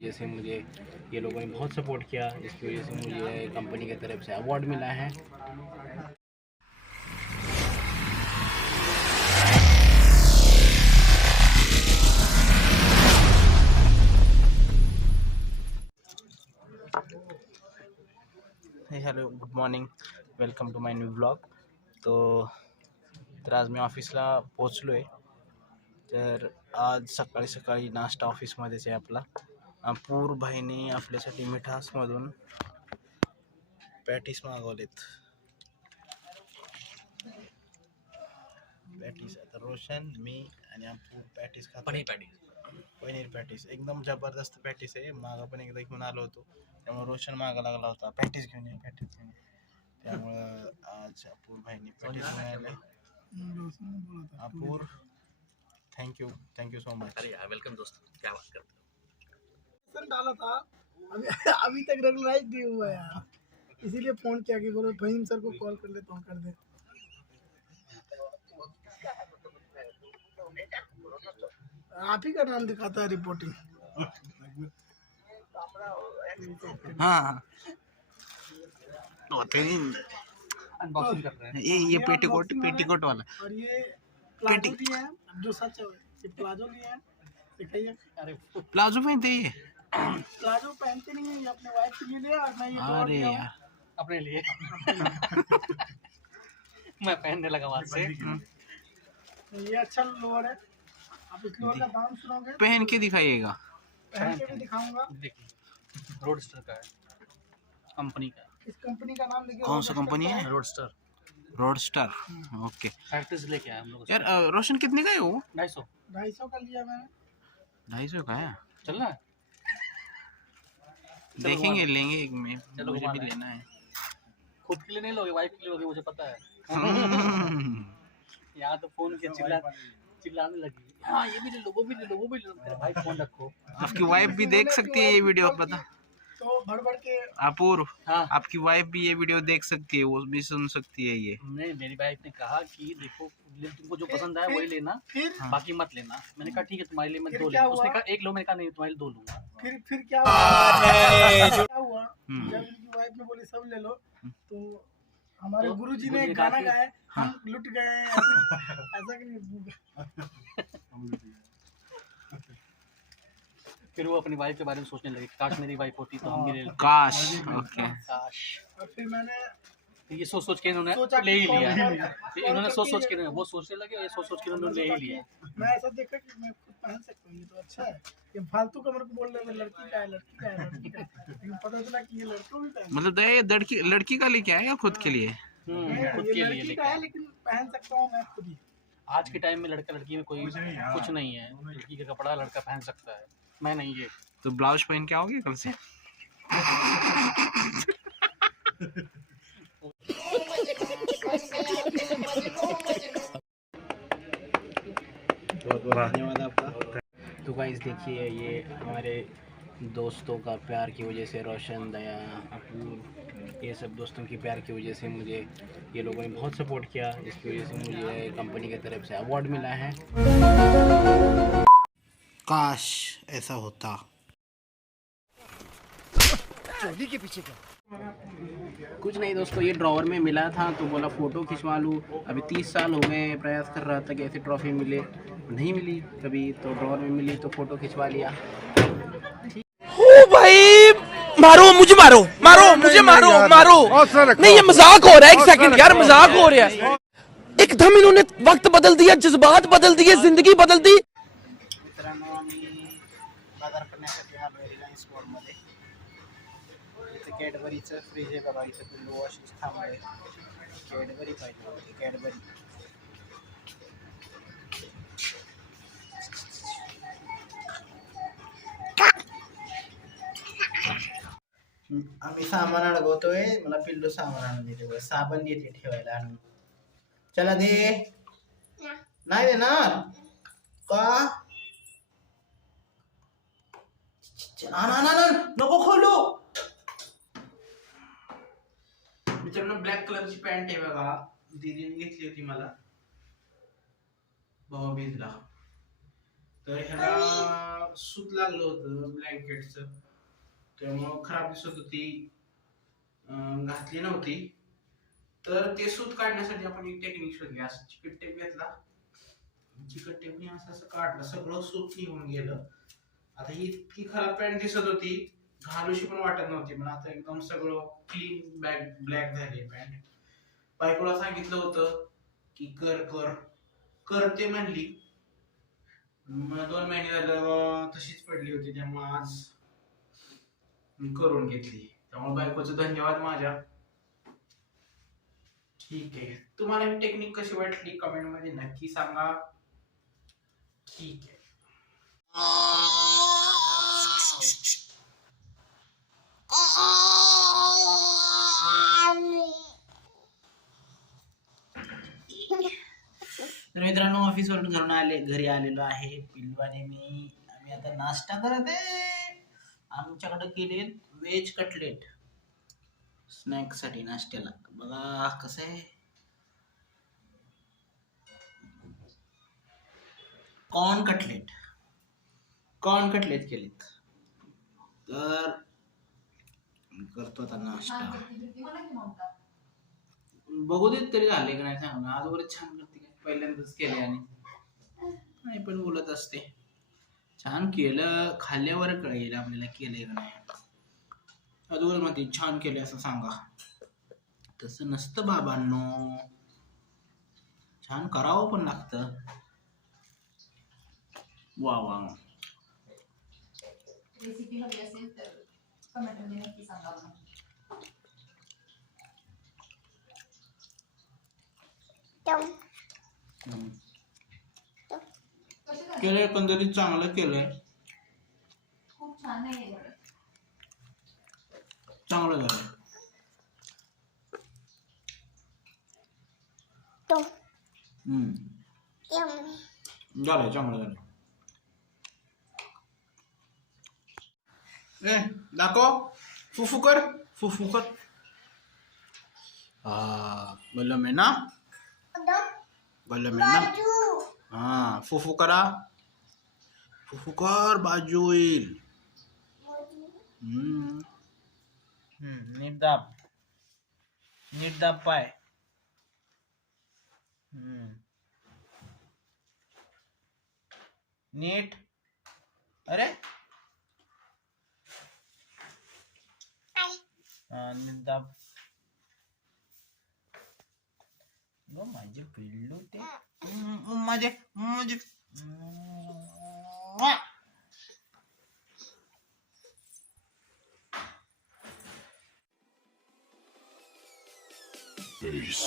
वजह से मुझे ये लोगों ने बहुत सपोर्ट किया, जिसकी वजह से मुझे कंपनी की तरफ से अवार्ड मिला है। Hello, good morning, welcome to my new blog. तर आज मी ऑफिसला पोचलो आहे. तर आज सकाळी सकाळी नाश्ता ऑफिसमध्येच आहे आपला. अपूर भाईने आपल्यासाठी मिठासमधून पॅटीस मागवलेत. पॅटीस आता रोशन, मी आणि अपूर पॅटीस खातो. पनीर पॅटीस एकदम जबरदस्त पॅटीस आहे. मागं पण एकदा घेऊन आलो होतो, त्यामुळे रोशन मागा लागला होता पॅटीस घेऊन ये, पॅटीस घेऊन ये. त्यामुळं आज अपूर भाईने पॅटीस मिळाले. अपूर, थैंक यू सो मच. अरे यार वेलकम दोस्त, क्या बात करते हो। डाला था अभी तक रेगुलराइज नहीं हुआ यार, इसीलिए फोन किया कि बोलो फहीम सर को कॉल कर लेता हूँ, कर दे। आप ही का नाम दिखाता है रिपोर्टिंग। हाँ, अनबॉक्सिंग कर रहे हैं। ये पेटीकोट वाला. और ये प्लाजो लिए हैं, जो सच है ये प्लाजो लिए हैं, दिखाइए। अरे प्लाजो पहनते ये. प्लाजो पहनते नहीं है, ये अपने वाइफ के लिए लिया और मैं ये जोड़ अरे दिया हूँ। यार, अपने लिए मैं पहनने लगा वहां से। ये अच्छा लोअर है, आप इस लोअर का दाम सुनोगे, पहन के दिखाइएगा. पहन के भी दिखाऊंगा। देखिए रोडस्टर का है, कंपनी का। इस कंपनी का नाम देखिए। कौन सा कंपनी है? Roadster roadster. ओके. फैक्ट्री से लेके आए हम लोग। यार रोशन कितने का है वो? 250 250 का लिया मैंने। 250 का है. चल रहा है। चलो देखेंगे, घुमा लेंगे एक में. चलो मुझे भी घुमाना है। लेना है. खुद के लिए नहीं लोगे, वाइफ के लिए लोगे, मुझे पता है। यहाँ तो फोन के चिल्लाने लगी, हाँ ये भी ले लो, वो भी ले लो, वो भी ले लो। तेरे भाई फोन रखो। आपकी वाइफ भी देख सकती है ये वीडियो, पता? तो भड़ भड़ के अपूर्व, हाँ आपकी वाइफ भी ये वीडियो देख सकती है, वो भी सुन सकती है ये. नहीं, मेरी वाइफ ने कहा कि देखो तुमको जो पसंद आया वही लेना, फिर बाकी मत लेना। मैंने कहा ठीक है, तुम्हारे लिए मैं फिर 2 क्या ले। उसने हुआ? कहा 1 लो, मैंने कहा नहीं, तुम्हारे लिए 2 लूंगा। फिर क्या हुआ? क्या हुआ जब इनकी वाइफ ने बोली सब ले लो, तो हमारे तो गुरुजी गुरुजी ने ने गाना कहा कि- गाया, हम लुट गए ऐसा कि नहीं। फिर वो अपनी वाइफ के बारे में सोचने लगे, काश मेरी वाइफ होती तो हम भी ले लेते। काश. ओके. काश। और फिर मैंने ये सोच के इन्होंने सोचा ले ही कि लिया। कॉल करके इन्होंने सोच के वो सोचने लगे, ये सोच के इन्होंने ले ही लिया। मैं ऐसा देखा कि मैं खुद पहन सकता हूँ, ये तो अच्छा है। ये फालतू का मेरे को बोल रहे थे लड़की का है, लड़की का है, लड़की का है, लेकिन पता चला कि ये लड़कों भी पहन मतलब दया, ये लड़की का लेके आया या खुद के लिए? खुद ये के लिए लड़की लेके का है, आए। लेकिन पहन सकता हूँ मैं खुद ही। आज के टाइम में लड़का लड़की में कोई कुछ नहीं है। लड़की का कपड़ा लड़का पहन सकता है, मैं नहीं। ये तो ब्लाउज पहन के आओगे कल से? बहुत बहुत धन्यवाद आपका. तो गाइस देखिए, ये हमारे दोस्तों का प्यार की वजह से, रोशन, दया, अपूर, ये सब दोस्तों की प्यार की वजह से मुझे ये लोगों ने बहुत सपोर्ट किया, जिसकी वजह से मुझे कंपनी की तरफ से अवार्ड मिला है. काश ऐसा होता. चोली के पीछे क्या? कुछ नहीं दोस्तों, ये ड्रॉवर में मिला था तो बोला फ़ोटो खिंचवा लूँ. अभी 30 साल हो गए, प्रयास कर रहा था कि ऐसी ट्रॉफी मिले, नहीं मिली कभी, तो ड्रॉवर में मिली तो फ़ोटो खिंचवा लिया. ओ भाई, मारो मुझे, मारो मारो मुझे, मारो मारो। नहीं ये मजाक हो रहा है, 1 सेकंड यार, मजाक हो रहा है। एकदम इन्होंने वक्त बदल दिया, जज्बात बदल दिए, जिंदगी बदल दी। मित्रांनो, आम्ही बाजार करण्यासाठी आलो आहे रिलायन्स स्टोअरमध्ये. इथं कॅडबरीचं फ्रीज आहे बघा, इथं पिल्लू वॉशेस थांबले. कॅडबरी पाहिजे होती, कॅडबरी. आम्ही सामान अडवतोय, मला पिल्लू सामान आणून देते, साबण देते ठेवायला आणून. चला दे. नाही देणार का? नको खोलू. मित्रांनो, ब्लॅक कलरची पॅन्ट आहे बघा, दीदीने घेतली होती मला भाऊबीजला. तर ह्याला सूत लागलं होतं ब्लँकेटचं, त्यामुळं खराब दिसत होती, घातली नव्हती. तर ते सूत काढण्यासाठी आपण एक टेक्निक शोधली. असं चिकट टेप घेतला, चिकट टेपने असं असं काढलं, सगळं सूत निघून गेलं. आता ही इतकी खराब पॅन्ट दिसत होती, घालूशी पण वाटत नव्हती, पण आता एकदम सगळं क्लीन ब्लॅक झाली पॅन्ट. बायकोला सांगितलं होतं की कर कर करते म्हणली, मग 2 महिने झालं तशीच पडली होती, त्यामुळे आज करून घेतली. त्यामुळे बायकोचं धन्यवाद माझ्या. ठीक आहे, तुम्हाला ही टेक्निक कशी वाटली कमेंट मध्ये नक्की सांगा. ठीक आहे. तर मित्रांनो, ऑफिस वरून घरी आलेलो आहे. पिल्लू आणि मी आम्ही आता नाश्ता करत आहे. आमच्याकडे केले व्हेज कटलेट स्नॅक साठी नाश्त्याला. बघा कसं आहे, कॉर्न कटलेट केलेत. तर करतो आता नाश्ता. बघू देत तरी झाले की नाही सांग. आज वरच छान करते काय, पहिल्यांदाच केले आणि नाही पण बोलत असते. छान केलं, खाल्ल्यावर कळेल आपल्याला केलंय का नाही. अजून मध्ये छान केले असं सांगा. तसं नसतं बाबांनो, छान करावं पण लागतं. वा वा. रेसिपी हवी असेल तर कमेंटमध्ये नक्की सांगा मला. केलंय, एकंदरीत चांगलं केलंय, खूप छान आहे. चांगलं झालं. झालंय, चांगलं झालं. दाखव, फुफू कर, फुफू कर. गल्ला में ना, गल्ला में ना. हाँ, फुफू करा, फुफू कर, बाजू येईल. नीट दाब पाय. नीट. अरे नीट दाब. माझे पिल्लू ते माझे माझे Peace.